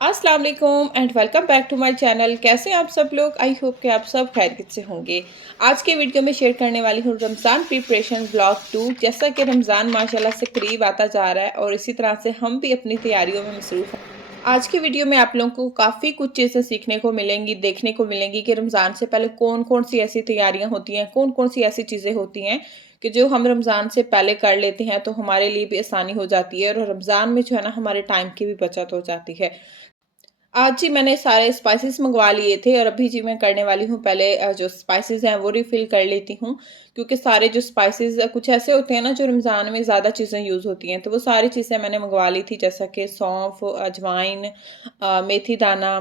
अस्सलाम वालेकुम and welcome back to my channel. कैसे हैं आप सब लोग? आई होप कि आप सब खैरियत से होंगे। आज के वीडियो में शेयर करने वाली हूँ रमज़ान प्रिपरेशन ब्लॉग 2। जैसा कि रमज़ान माशाल्लाह से करीब आता जा रहा है और इसी तरह से हम भी अपनी तैयारियों में मसरूफ़ हैं। आज की वीडियो में आप लोगों को काफ़ी कुछ चीज़ें सीखने को मिलेंगी, देखने को मिलेंगी कि रमज़ान से पहले कौन-कौन सी ऐसी तैयारियाँ होती हैं, कौन-कौन सी ऐसी चीज़ें होती हैं कि जो हम रमज़ान से पहले कर लेते हैं तो हमारे लिए भी आसानी हो जाती है और रमज़ान में जो है ना हमारे टाइम की भी बचत हो जाती है। आज जी मैंने सारे स्पाइसेस मँगवा लिए थे और अभी जी मैं करने वाली हूँ पहले जो स्पाइसेस हैं वो रिफ़िल कर लेती हूँ। क्योंकि सारे जो स्पाइसेस कुछ ऐसे होते हैं ना जो रमज़ान में ज़्यादा चीज़ें यूज़ होती हैं, तो वो सारी चीज़ें मैंने मँगवा ली थी जैसा कि सौंफ, अजवाइन, मेथी दाना,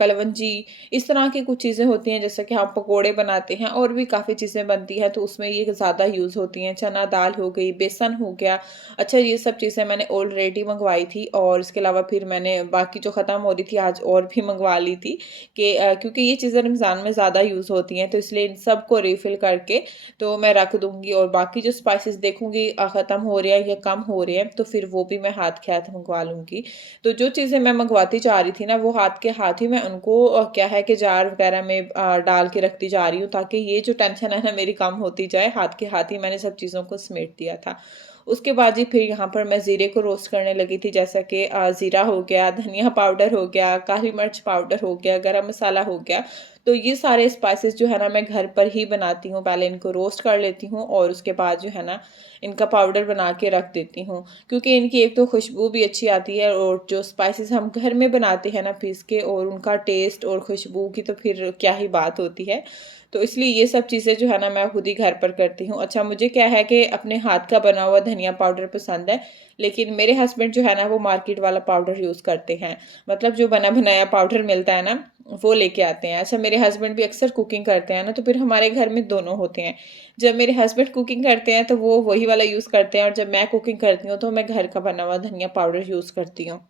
कलवंजी, इस तरह की कुछ चीज़ें होती हैं जैसे कि हम पकोड़े बनाते हैं और भी काफ़ी चीज़ें बनती हैं तो उसमें ये ज़्यादा यूज़ होती हैं। चना दाल हो गई, बेसन हो गया। अच्छा, ये सब चीज़ें मैंने ऑलरेडी मँगवाई थी और इसके अलावा फिर मैंने बाकी जो ख़त्म हो रही थी आज और भी मँगवा ली थी कि क्योंकि ये चीज़ें रमज़ान में ज़्यादा यूज़ होती हैं तो इसलिए इन सबको रिफ़िल करके तो मैं रख दूँगी और बाकी जो स्पाइसेस देखूँगी ख़त्म हो रहे हैं या कम हो रहे हैं तो फिर वो भी मैं हाथ के हाथ मँगवा लूँगी। तो जो चीज़ें मैं मँगवाती जा रही थी ना वो हाथ के हाथ ही मैं उनको क्या है कि जार वग़ैरह में डाल के रखती जा रही हूँ ताकि ये जो टेंशन है ना मेरी कम होती जाए। हाथ के हाथ ही मैंने सब चीज़ों को समेट दिया था। उसके बाद जी फिर यहाँ पर मैं ज़ीरे को रोस्ट करने लगी थी जैसा कि ज़ीरा हो गया, धनिया पाउडर हो गया, काली मिर्च पाउडर हो गया, गरम मसाला हो गया। तो ये सारे स्पाइसेस जो है ना मैं घर पर ही बनाती हूँ। पहले इनको रोस्ट कर लेती हूँ और उसके बाद जो है ना इनका पाउडर बना के रख देती हूँ। क्योंकि इनकी एक तो खुशबू भी अच्छी आती है और जो स्पाइसेस हम घर में बनाते हैं ना पीस के और उनका टेस्ट और खुशबू की तो फिर क्या ही बात होती है। तो इसलिए ये सब चीज़ें जो है ना मैं खुद ही घर पर करती हूँ। अच्छा, मुझे क्या है कि अपने हाथ का बना हुआ धनिया पाउडर पसंद है, लेकिन मेरे हस्बैंड जो है ना वो मार्केट वाला पाउडर यूज़ करते हैं। मतलब जो बना-बनाया पाउडर मिलता है ना, वो लेके आते हैं। अच्छा, मेरे हस्बैंड भी अक्सर कुकिंग करते हैं ना, तो फिर हमारे घर में दोनों होते हैं। जब मेरे हस्बैंड कुकिंग करते हैं तो वो वही वाला यूज़ करते हैं और जब मैं कुकिंग करती हूँ तो मैं घर का बना हुआ धनिया पाउडर यूज़ करती हूँ।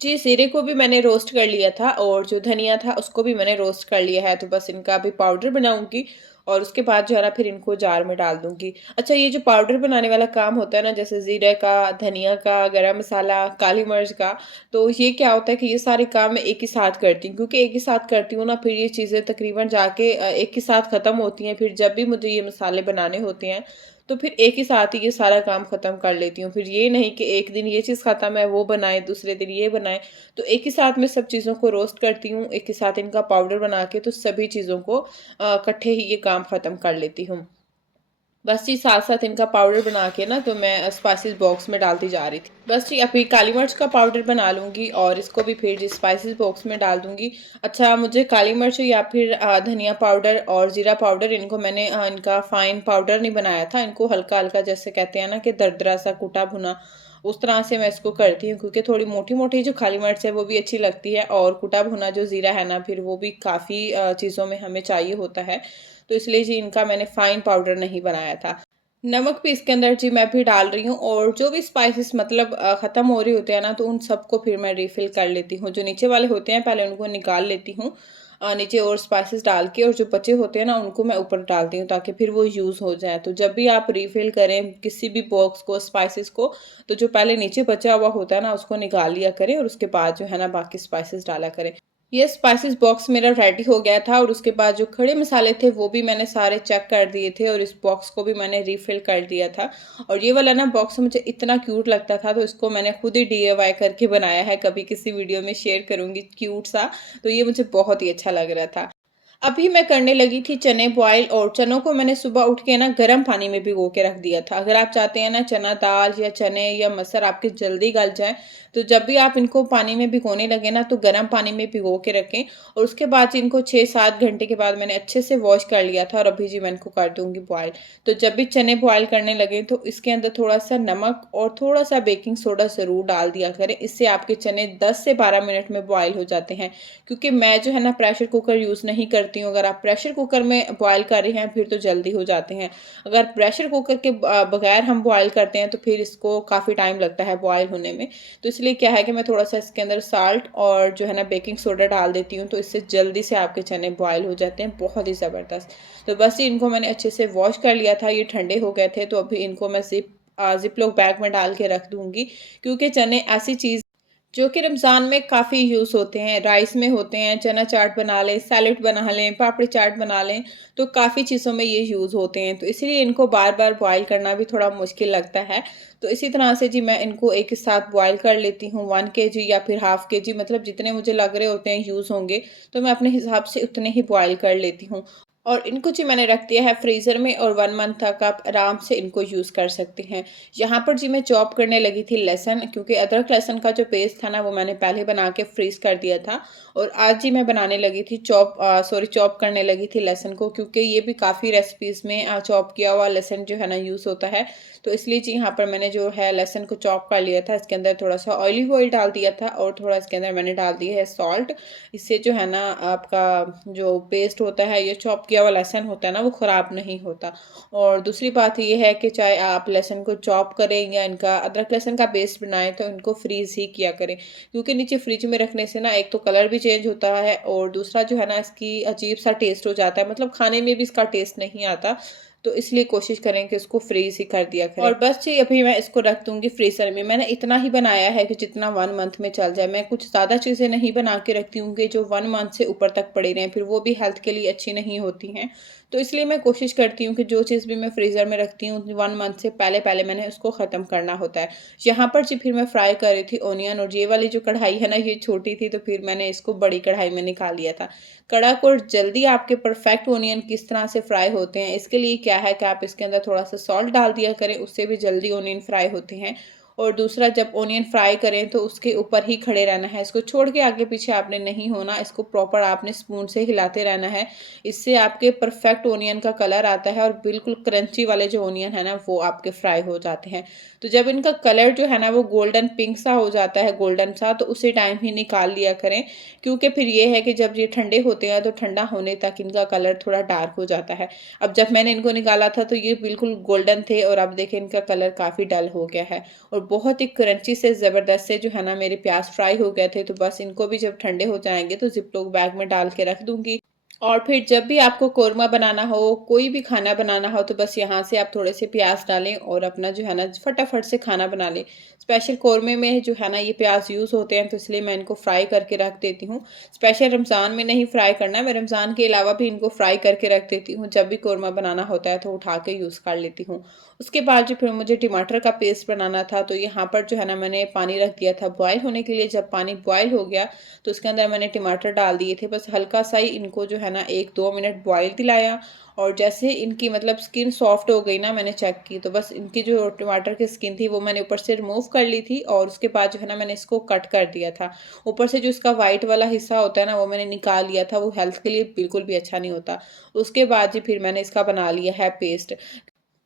जी, ज़ीरे को भी मैंने रोस्ट कर लिया था और जो धनिया था उसको भी मैंने रोस्ट कर लिया है, तो बस इनका अभी पाउडर बनाऊँगी और उसके बाद जो है ना फिर इनको जार में डाल दूँगी। अच्छा, ये जो पाउडर बनाने वाला काम होता है ना जैसे ज़ीरे का, धनिया का, गरम मसाला, काली मिर्च का, तो ये क्या होता है कि ये सारे काम मैं एक ही साथ करती हूँ। क्योंकि एक ही साथ करती हूँ ना फिर ये चीज़ें तकरीबन जाके एक ही साथ ख़त्म होती हैं। फिर जब भी मुझे ये मसाले बनाने होते हैं तो फिर एक ही साथ ही ये सारा काम ख़त्म कर लेती हूँ। फिर ये नहीं कि एक दिन ये चीज़ ख़त्म है वो बनाएँ, दूसरे दिन ये बनाएँ। तो एक ही साथ मैं सब चीज़ों को रोस्ट करती हूँ, एक ही साथ इनका पाउडर बना के तो सभी चीज़ों को इकट्ठे ही ये काम ख़त्म कर लेती हूँ। बस जी साथ-साथ इनका पाउडर बना के ना तो मैं स्पाइसेस बॉक्स में डालती जा रही थी। बस जी अभी काली मिर्च का पाउडर बना लूँगी और इसको भी फिर जी स्पाइसेस बॉक्स में डाल दूँगी। अच्छा, मुझे काली मिर्च या फिर धनिया पाउडर और ज़ीरा पाउडर इनको मैंने इनका फाइन पाउडर नहीं बनाया था। इनको हल्का-हल्का जैसे कहते हैं ना कि दरदरा सा कुटा-भुना, उस तरह से मैं इसको करती हूँ क्योंकि थोड़ी मोटी-मोटी जो काली मिर्च है वो भी अच्छी लगती है और कुटा-भुना जो ज़ीरा है ना फिर वो भी काफ़ी चीज़ों में हमें चाहिए होता है। तो इसलिए जी इनका मैंने फाइन पाउडर नहीं बनाया था। नमक भी इसके अंदर जी मैं भी डाल रही हूँ और जो भी स्पाइसेस मतलब ख़त्म हो रहे होते हैं ना तो उन सबको फिर मैं रिफ़िल कर लेती हूँ। जो नीचे वाले होते हैं पहले उनको निकाल लेती हूँ नीचे और स्पाइसेस डाल के, और जो बचे होते हैं ना उनको मैं ऊपर डालती हूँ ताकि फिर वो यूज़ हो जाए। तो जब भी आप रिफ़िल करें किसी भी बॉक्स को, स्पाइसेस को, तो जो पहले नीचे बचा हुआ होता है ना उसको निकाल लिया करें और उसके बाद जो है ना बाकी स्पाइसेस डाला करें। ये स्पाइसेस बॉक्स मेरा रेडी हो गया था और उसके बाद जो खड़े मसाले थे वो भी मैंने सारे चेक कर दिए थे और इस बॉक्स को भी मैंने रीफ़िल कर दिया था। और ये वाला ना बॉक्स मुझे इतना क्यूट लगता था तो इसको मैंने खुद ही डीआईवाई करके बनाया है, कभी किसी वीडियो में शेयर करूँगी क्यूट सा। तो ये मुझे बहुत ही अच्छा लग रहा था। अभी मैं करने लगी थी चने बॉयल और चनों को मैंने सुबह उठ के ना गर्म पानी में भिगो के रख दिया था। अगर आप चाहते हैं ना चना दाल या चने या मसर आपके जल्दी गल जाए तो जब भी आप इनको पानी में भिगोने लगे ना तो गर्म पानी में भिगो के रखें और उसके बाद इनको 6-7 घंटे के बाद मैंने अच्छे से वॉश कर लिया था और अभी जी मैं इनको कर दूंगी बॉयल। तो जब भी चने बॉयल करने लगे तो इसके अंदर थोड़ा सा नमक और थोड़ा सा बेकिंग सोडा ज़रूर डाल दिया करें, इससे आपके चने 10 से 12 मिनट में बॉयल हो जाते हैं। क्योंकि मैं जो है ना प्रेशर कुकर यूज़ नहीं करती हूँ। अगर आप प्रेशर कुकर में बॉयल कर रहे हैं फिर तो जल्दी हो जाते हैं। अगर प्रेशर कुकर के बगैर हम बॉयल करते हैं तो फिर इसको काफ़ी टाइम लगता है बॉयल होने में। तो इसलिए क्या है कि मैं थोड़ा सा इसके अंदर साल्ट और जो है ना बेकिंग सोडा डाल देती हूँ तो इससे जल्दी से आपके चने बॉयल हो जाते हैं, बहुत ही ज़बरदस्त। तो बस इनको मैंने अच्छे से वॉश कर लिया था, ये ठंडे हो गए थे तो अभी इनको मैं ज़िप लॉक बैग में डाल के रख दूँगी। क्योंकि चने ऐसी चीज़ जो कि रमज़ान में काफ़ी यूज़ होते हैं, राइस में होते हैं, चना चाट बना लें, सैलेड बना लें, पापड़ी चाट बना लें, तो काफ़ी चीज़ों में ये यूज़ होते हैं। तो इसीलिए इनको बार-बार बॉयल करना भी थोड़ा मुश्किल लगता है। तो इसी तरह से जी मैं इनको एक ही साथ बॉयल कर लेती हूँ, 1 केजी या फिर हाफ़ केजी, मतलब जितने मुझे लग रहे होते हैं यूज़ होंगे, तो मैं अपने हिसाब से उतने ही बॉयल कर लेती हूँ। और इनको जी मैंने रख दिया है फ्रीज़र में, और 1 मंथ तक आप आराम से इनको यूज़ कर सकते हैं। यहाँ पर जी मैं चॉप करने लगी थी लहसुन, क्योंकि अदरक लहसुन का जो पेस्ट था ना, वो मैंने पहले बना के फ्रीज़ कर दिया था। और आज जी मैं बनाने लगी थी चॉप करने लगी थी लहसुन को, क्योंकि ये भी काफ़ी रेसिपीज़ में चॉप किया हुआ लहसुन जो है ना यूज़ होता है। तो इसलिए जी यहाँ पर मैंने जो है लहसुन को चॉप कर लिया था। इसके अंदर थोड़ा-सा ऑलिव ऑयल डाल दिया था, और थोड़ा इसके अंदर मैंने डाल दिया है सॉल्ट। इससे जो है ना आपका जो पेस्ट होता है, ये चॉप किया हुआ लहसुन होता है ना, वो ख़राब नहीं होता। और दूसरी बात ये है कि चाहे आप लहसुन को चॉप करें या इनका अदरक लहसुन का पेस्ट बनाएँ, तो इनको फ्रीज़ ही किया करें। क्योंकि नीचे फ्रिज में रखने से ना एक तो कलर भी चेंज होता है, और दूसरा जो है ना इसकी अजीब-सा टेस्ट हो जाता है, मतलब खाने में भी इसका टेस्ट नहीं आता। तो इसलिए कोशिश करें कि इसको फ्रीज़ ही कर दिया करें। और बस जी अभी मैं इसको रख दूँगी फ्रीज़र में। मैंने इतना ही बनाया है कि जितना 1 मंथ में चल जाए। मैं कुछ ज़्यादा चीज़ें नहीं बना के रखती हूँ कि जो 1 मंथ से ऊपर तक पड़ी रहें, फिर वो भी हेल्थ के लिए अच्छी नहीं होती हैं। तो इसलिए मैं कोशिश करती हूँ कि जो चीज़ भी मैं फ्रीज़र में रखती हूँ 1 मंथ से पहले-पहले मैंने उसको ख़त्म करना होता है। यहाँ पर जी फिर मैं फ्राई कर रही थी ओनियन, और ये वाली जो कढ़ाई है ना, ये छोटी थी, तो फिर मैंने इसको बड़ी कढ़ाई में निकाल लिया था। कड़क और जल्दी आपके परफेक्ट ओनियन किस तरह से फ्राई होते हैं, इसके लिए क्या है कि आप इसके अंदर थोड़ा-सा सॉल्ट डाल दिया करें, उससे भी जल्दी ओनियन फ्राई होते हैं। और दूसरा, जब ओनियन फ्राई करें तो उसके ऊपर ही खड़े रहना है, इसको छोड़ के आगे-पीछे आपने नहीं होना, इसको प्रॉपर आपने स्पून से हिलाते रहना है। इससे आपके परफेक्ट ओनियन का कलर आता है, और बिल्कुल क्रंची वाले जो ओनियन है ना, वो आपके फ्राई हो जाते हैं। तो जब इनका कलर जो है ना वो गोल्डन पिंक सा हो जाता है, गोल्डन सा, तो उसी टाइम ही निकाल लिया करें। क्योंकि फिर ये है कि जब ये ठंडे होते हैं, तो ठंडा होने तक इनका कलर थोड़ा डार्क हो जाता है। अब जब मैंने इनको निकाला था, तो ये बिल्कुल गोल्डन थे, और अब देखें इनका कलर काफ़ी डल हो गया है, और बहुत ही क्रंची से ज़बरदस्त से जो है ना मेरे प्याज़ फ्राई हो गए थे। तो बस इनको भी जब ठंडे हो जाएँगे, तो ज़िप-लॉक बैग में डाल के रख दूँगी। और फिर जब भी आपको कोरमा बनाना हो, कोई भी खाना बनाना हो, तो बस यहाँ से आप थोड़े से प्याज़ डालें, और अपना जो है ना फटाफट से खाना बना लें। स्पेशल कोरमे में जो है ना ये प्याज़ यूज़ होते हैं, तो इसलिए मैं इनको फ्राई करके रख देती हूँ। स्पेशल रमज़ान में नहीं फ्राई करना है, मैं रमज़ान के अलावा भी इनको फ्राई करके रख देती हूँ। जब भी कोरमा बनाना होता है, तो उठा के यूज़ कर लेती हूँ। उसके बाद जो फिर मुझे टमाटर का पेस्ट बनाना था, तो यहाँ पर जो है ना मैंने पानी रख दिया था बॉयल होने के लिए। जब पानी बॉयल हो गया, तो उसके अंदर मैंने टमाटर डाल दिए थे। बस हल्का-सा ही इनको जो है ना 1-2 मिनट बॉयल दिलाया, और जैसे इनकी मतलब स्किन सॉफ्ट हो गई ना, मैंने चेक की, तो बस इनकी जो टमाटर की स्किन थी वो मैंने ऊपर से रिमूव कर ली थी, और उसके बाद जो है ना मैंने इसको कट कर दिया था। ऊपर से जो इसका व्हाइट वाला हिस्सा होता है ना, वो मैंने निकाल लिया था, वो हेल्थ के लिए बिल्कुल भी अच्छा नहीं होता। उसके बाद जी फिर मैंने इसका बना लिया है पेस्ट।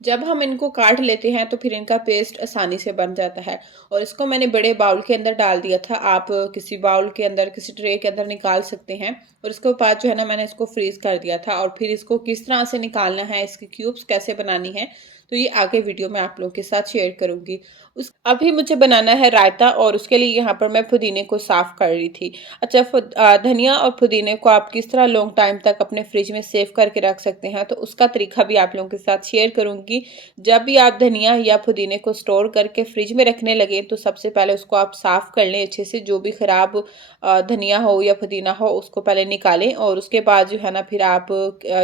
जब हम इनको काट लेते हैं, तो फिर इनका पेस्ट आसानी से बन जाता है। और इसको मैंने बड़े बाउल के अंदर डाल दिया था। आप किसी बाउल के अंदर, किसी ट्रे के अंदर निकाल सकते हैं। और उसके बाद जो है ना मैंने इसको फ्रीज़ कर दिया था, और फिर इसको किस तरह से निकालना है, इसकी क्यूब्स कैसे बनानी है, तो ये आगे वीडियो में आप लोगों के साथ शेयर करूँगी। उस अभी मुझे बनाना है रायता, और उसके लिए यहाँ पर मैं पुदीने को साफ़ कर रही थी। अच्छा, धनिया और पुदीने को आप किस तरह लॉन्ग टाइम तक अपने फ्रिज में सेव करके रख सकते हैं, तो उसका तरीका भी आप लोगों के साथ शेयर करूँगी। जब भी आप धनिया या पुदीने को स्टोर करके फ्रिज में रखने लगे, तो सबसे पहले उसको आप साफ़ कर लें अच्छे से। जो भी ख़राब धनिया हो या पुदीना हो, उसको पहले निकालें, और उसके बाद जो है ना फिर आप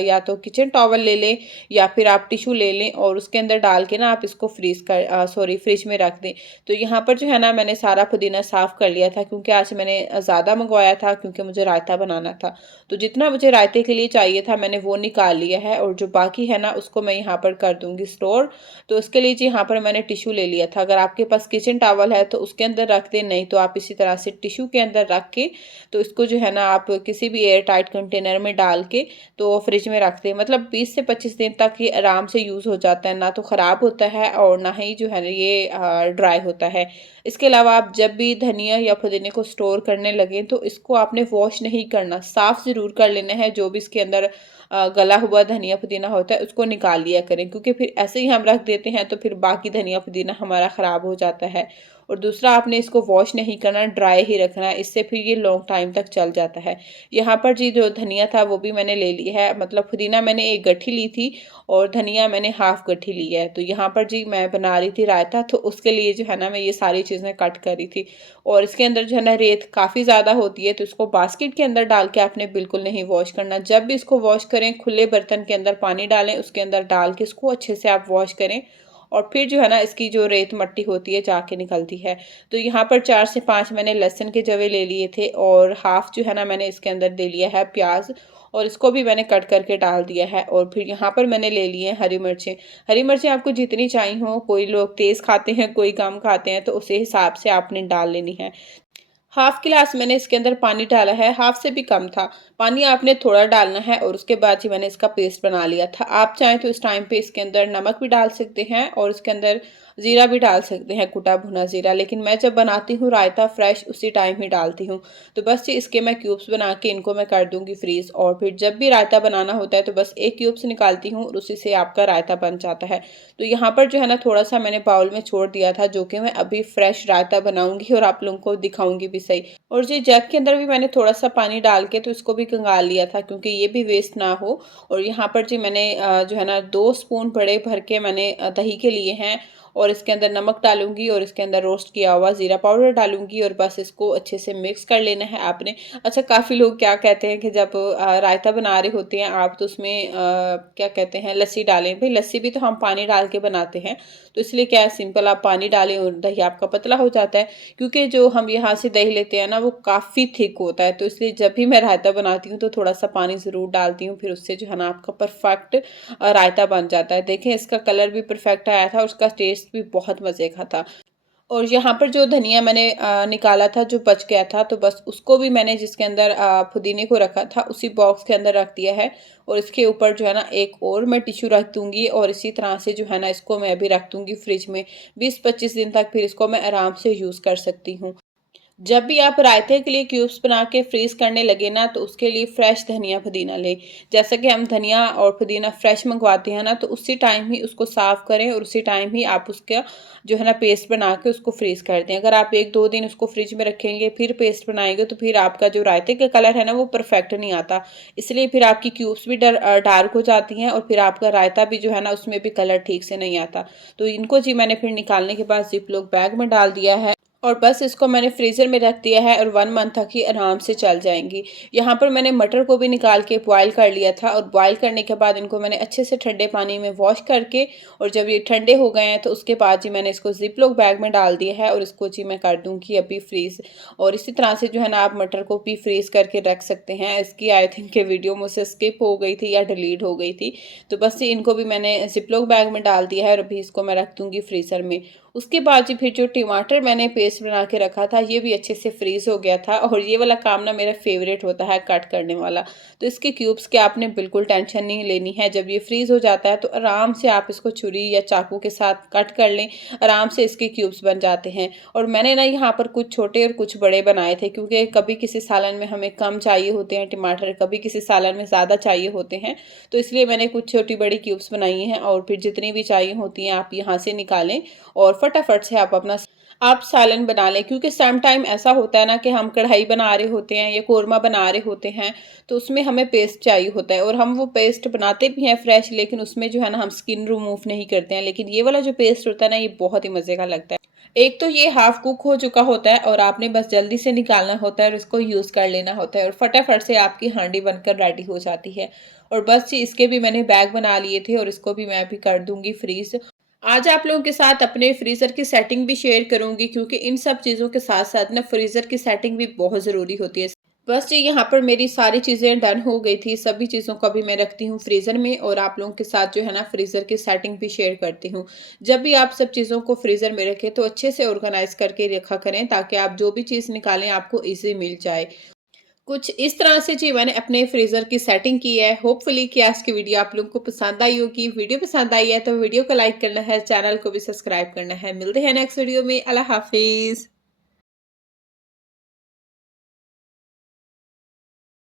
या तो किचन टॉवल ले लें, या फिर आप टिश्यू ले लें, और उसके अंदर डाल के ना आप इसको फ्रिज में रख दें। तो यहाँ पर जो है ना मैंने सारा पुदीना साफ़ कर लिया था, क्योंकि आज मैंने ज़्यादा मंगवाया था, क्योंकि मुझे रायता बनाना था। तो जितना मुझे रायते के लिए चाहिए था, मैंने वो निकाल लिया है, और जो बाकी है ना उसको मैं यहाँ पर कर दूँगी स्टोर। तो उसके लिए जी यहाँ पर मैंने टिश्यू ले लिया था। अगर आपके पास किचन टॉवल है, तो उसके अंदर रख दें, नहीं तो आप इसी तरह से टिश्यू के अंदर रख के, तो इसको जो है ना आप किसी भी एयर टाइट कंटेनर में डाल के तो फ्रिज में रख दें। मतलब 20 से 25 दिन तक ये आराम से यूज़ हो जाता है, ना तो ख़राब होता है, और ना ही जो है ना ये ड्राई होता है। इसके अलावा आप जब भी धनिया या पुदीने को स्टोर करने लगें, तो इसको आपने वॉश नहीं करना, साफ़ ज़रूर कर लेना है। जो भी इसके अंदर गला हुआ धनिया पुदीना होता है, उसको निकाल लिया करें, क्योंकि फिर ऐसे ही हम रख देते हैं, तो फिर बाकी धनिया पुदीना हमारा ख़राब हो जाता है। और दूसरा आपने इसको वॉश नहीं करना, ड्राई ही रखना है, इससे फिर ये लॉन्ग टाइम तक चल जाता है। यहाँ पर जी जो धनिया था वो भी मैंने ले लिया है, मतलब पुदीना मैंने 1 गट्ठी ली थी और धनिया मैंने हाफ गट्ठी ली है। तो यहाँ पर जी मैं बना रही थी रायता, तो उसके लिए जो है ना मैं ये सारी चीज़ें कट कर रही थी। और इसके अंदर जो है ना रेत काफ़ी ज़्यादा होती है, तो इसको बास्केट के अंदर डाल के आपने बिल्कुल नहीं वॉश करना। जब भी इसको वॉश करें खुले बर्तन के अंदर पानी डालें, उसके अंदर डाल के इसको अच्छे से आप वॉश करें और फिर जो है ना इसकी जो रेत मट्टी होती है जाके निकलती है। तो यहाँ पर 4 से 5 मैंने लहसुन के जवे ले लिए थे और हाफ जो है ना मैंने इसके अंदर ले लिया है प्याज और इसको भी मैंने कट करके डाल दिया है। और फिर यहाँ पर मैंने ले लिए हैं हरी मिर्चें। हरी मिर्चें आपको जितनी चाहिए हो, कोई लोग तेज़ खाते हैं कोई कम खाते हैं, तो उसी हिसाब से आपने डाल लेनी है। हाफ गिलास मैंने इसके अंदर पानी डाला है, हाफ से भी कम था। पानी आपने थोड़ा डालना है और उसके बाद ही मैंने इसका पेस्ट बना लिया था। आप चाहें तो इस टाइम पे इसके अंदर नमक भी डाल सकते हैं और इसके अंदर ज़ीरा भी डाल सकते हैं, कुटा भुना ज़ीरा, लेकिन मैं जब बनाती हूँ रायता फ्रेश उसी टाइम ही डालती हूँ। तो बस ये इसके मैं क्यूब्स बना के इनको मैं कर दूँगी फ्रीज़ और फिर जब भी रायता बनाना होता है तो बस एक क्यूब्स निकालती हूँ और उसी से आपका रायता बन जाता है। तो यहाँ पर जो है ना थोड़ा-सा मैंने बाउल में छोड़ दिया था, जो कि मैं अभी फ्रेश रायता बनाऊँगी और आप लोगों को दिखाऊँगी भी सही। और जी जग के अंदर भी मैंने थोड़ा-सा पानी डाल के तो इसको भी खंगाल लिया था, क्योंकि ये भी वेस्ट ना हो। और यहाँ पर जी मैंने जो है ना 2 स्पून बड़े भर के मैंने दही के लिए हैं और इसके अंदर नमक डालूँगी और इसके अंदर रोस्ट किया हुआ ज़ीरा पाउडर डालूँगी और बस इसको अच्छे से मिक्स कर लेना है आपने। अच्छा, काफ़ी लोग क्या कहते हैं कि जब रायता बना रहे होते हैं आप तो उसमें क्या कहते हैं लस्सी डालें। भई लस्सी भी तो हम पानी डाल के बनाते हैं, तो इसलिए क्या है सिंपल आप पानी डालें और दही आपका पतला हो जाता है। क्योंकि जो हम यहाँ से दही लेते हैं ना वो काफ़ी थिक होता है, तो इसलिए जब भी मैं रायता बनाती हूँ तो थोड़ा-सा पानी ज़रूर डालती हूँ, फिर उससे जो है ना आपका परफेक्ट रायता बन जाता है। देखें इसका कलर भी परफेक्ट आया था और उसका टेस्ट भी बहुत मज़े का था। और यहाँ पर जो धनिया मैंने निकाला था जो बच गया था, तो बस उसको भी मैंने जिसके अंदर पुदीने को रखा था उसी बॉक्स के अंदर रख दिया है। और इसके ऊपर जो है ना एक और मैं टिश्यू रख दूँगी और इसी तरह से जो है ना इसको मैं अभी रख दूँगी फ्रिज में 20-25 दिन तक, फिर इसको मैं आराम से यूज़ कर सकती हूँ। जब भी आप रायते के लिए क्यूब्स बना के फ्रीज़ करने लगे ना, तो उसके लिए फ्रेश धनिया पुदीना लें। जैसा कि हम धनिया और पुदीना फ्रेश मंगवाते हैं ना, तो उसी टाइम ही उसको साफ़ करें और उसी टाइम ही आप उसका जो है ना पेस्ट बना के उसको फ्रीज़ कर दें। अगर आप 1-2 दिन उसको फ्रिज में रखेंगे फिर पेस्ट बनाएँगे तो फिर आपका जो रायते का कलर है ना वो परफेक्ट नहीं आता। इसलिए फिर आपकी क्यूब्स भी डार्क हो जाती हैं और फिर आपका रायता भी जो है ना उसमें भी कलर ठीक से नहीं आता। तो इनको जी मैंने फिर निकालने के बाद ज़िप-लॉक बैग में डाल दिया है और बस इसको मैंने फ्रीज़र में रख दिया है और 1 मंथ तक ही आराम से चल जाएँगी। यहाँ पर मैंने मटर को भी निकाल के बॉयल कर लिया था और बॉयल करने के बाद इनको मैंने अच्छे से ठंडे पानी में वॉश करके और जब ये ठंडे हो गए हैं तो उसके बाद जी मैंने इसको ज़िप-लॉक बैग में डाल दिया है और इसको जी मैं कर दूँगी अभी फ्रीज़। और इसी तरह से जो है ना आप मटर को भी फ्रीज़ करके रख सकते हैं। इसकी आई थिंक ये वीडियो मुझसे स्किप हो गई थी या डिलीट हो गई थी। तो बस इनको भी मैंने ज़िप-लॉक बैग में डाल दिया है और अभी इसको मैं रख दूँगी फ्रीज़र में। उसके बाद जी फिर जो टमाटर मैंने पेस्ट बना के रखा था ये भी अच्छे से फ्रीज़ हो गया था और ये वाला काम ना मेरा फेवरेट होता है कट करने वाला। तो इसके क्यूब्स की आपने बिल्कुल टेंशन नहीं लेनी है। जब ये फ्रीज़ हो जाता है तो आराम से आप इसको छुरी या चाकू के साथ कट कर लें, आराम से इसके क्यूब्स बन जाते हैं। और मैंने ना यहाँ पर कुछ छोटे और कुछ बड़े बनाए थे, क्योंकि कभी किसी सालन में हमें कम चाहिए होते हैं टमाटर, कभी किसी सालन में ज़्यादा चाहिए होते हैं। तो इसलिए मैंने कुछ छोटी बड़ी क्यूब्स बनाई हैं और फिर जितनी भी चाहिए होती हैं आप यहाँ से निकालें और फटाफट से आप सालन बना लें। क्योंकि सम टाइम ऐसा होता है ना कि हम कढ़ाई बना रहे होते हैं या कोरमा बना रहे होते हैं, तो उसमें हमें पेस्ट चाहिए होता है और हम वो पेस्ट बनाते भी हैं फ्रेश, लेकिन उसमें जो है ना हम स्किन रिमूव नहीं करते हैं। लेकिन ये वाला जो पेस्ट होता है ना ये बहुत ही मज़े का लगता है। एक तो ये हाफ कुक हो चुका होता है और आपने बस जल्दी से निकालना होता है और इसको यूज़ कर लेना होता है और फटाफट से आपकी हांडी बनकर रेडी हो जाती है। और बस जी इसके भी मैंने बैग बना लिए थे और इसको भी मैं अभी कर दूंगी फ्रीज। आज आप लोगों के साथ अपने फ्रीज़र की सेटिंग भी शेयर करूंगी, क्योंकि इन सब चीज़ों के साथ साथ ना फ्रीज़र की सेटिंग भी बहुत ज़रूरी होती है। बस जी यहाँ पर मेरी सारी चीज़ें डन हो गई थी, सभी चीज़ों को अभी मैं रखती हूँ फ्रीज़र में और आप लोगों के साथ जो है ना फ्रीज़र की सेटिंग भी शेयर करती हूँ। जब भी आप सब चीज़ों को फ्रीज़र में रखें तो अच्छे से ऑर्गेनाइज करके रखा करें, ताकि आप जो भी चीज़ निकालें आपको ईज़ी मिल जाए। कुछ इस तरह से जी मैंने अपने फ्रीज़र की सेटिंग की है। होपफुली कि आज की वीडियो आप लोगों को पसंद आई होगी। वीडियो पसंद आई है तो वीडियो को लाइक करना है, चैनल को भी सब्सक्राइब करना है। मिलते हैं नेक्स्ट वीडियो में। अल्लाह हाफिज़।